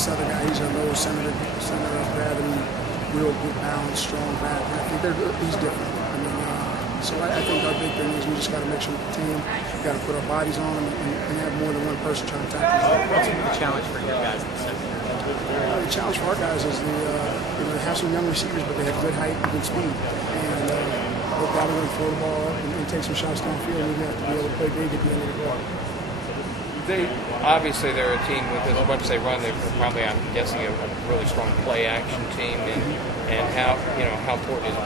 this other guy, he's a low center of gravity, real good balance, strong back. I think he's different. I mean, so I think our big thing is we just got to make sure we contain. We got to put our bodies on them and have more than one person trying to tackle them. What's the challenge for your guys in the second? The challenge for our guys is they have some young receivers, but they have good height and good speed. And we're probably going to throw the ball up and take some shots downfield. We have to be able to play big at the end of the ball. Obviously they're a team with as much as they run, they're probably, I'm guessing, a really strong play action team. And how important is it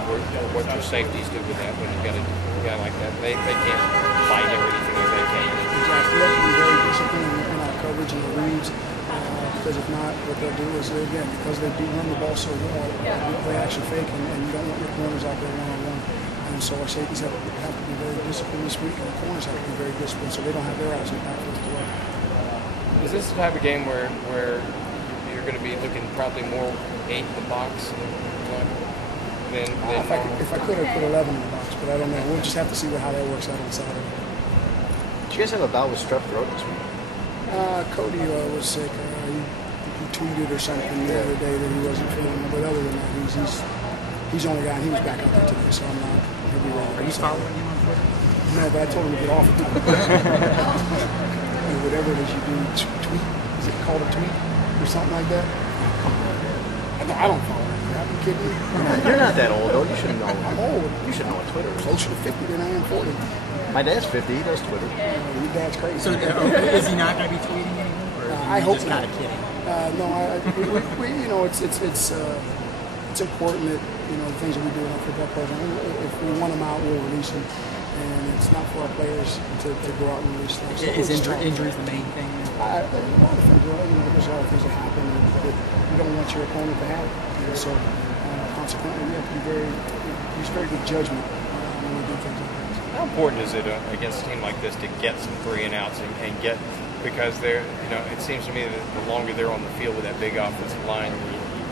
what your safeties do with that when you got a guy like that? They can't fight or anything like that, can you? Exactly. We have to be very disciplined in our coverage and our reads. Because if not, what they'll do is, again, because they do run the ball so well, you play action fake, and you don't want your corners out there one-on-one. And so our safeties have to be very disciplined this week, and the corners have to be very disciplined so they don't have their eyes in the backfield as well. Is this the type of game where you're going to be looking probably more 8 in the box than if I could, I'd put 11 in the box, but I don't know. We'll just have to see how that works out on Saturday. Did you guys have a bout with strep throat this week? Cody was sick. He tweeted or something the other day that he wasn't feeling it, but other than that, he's the only guy. He was back out there today, so I'm not. He'll be ready. Are you following him on Twitter? No, but I told him to get off of it. And whatever it is you do, tweet. Is it called a tweet or something like that? I don't follow that crap. You kidding me? You're not that old, though. You should know. I'm old. You should know what Twitter is. Closer to 50 than I am 40. My dad's 50. He does Twitter. Your dad's crazy. So is he not going to be tweeting anymore? I hope just not. Kind of kidding. No, it's important that the things that we do in our football program. If we want them out, we'll release them, and it's not for our players to go out and release them. So is injuries the main thing? There's a lot of things. There's a lot of things that happen that you don't want your opponent to have. So consequently, we have to use very good judgment when we do things like that. How important is it against a team like this to get some 3 and outs and get, because they're, it seems to me that the longer they're on the field with that big offensive line,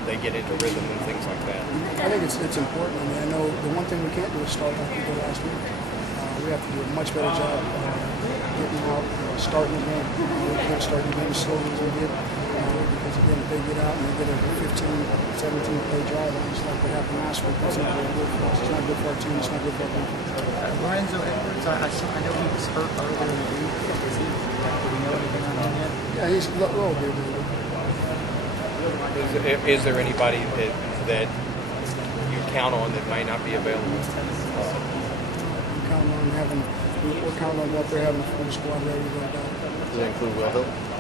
they get into rhythm and things like that. I think it's important. I mean, I know the one thing we can't do is start like we did last week. We have to do a much better job getting out, starting the game. We can't start the game as slowly as we did because, again, if they get out and they get a 15, 17-play drive, it's like what happened last week. That's not very good for us. It's not good for our team. It's not good for our defense. Lorenzo Edwards, I know he was hurt earlier in the week. Do we know anything on him yet? Yeah, he's a little bit. Is there anybody that you count on that might not be available? We're counting on what they're having a full squad ready to go down. Does that include Will Hill?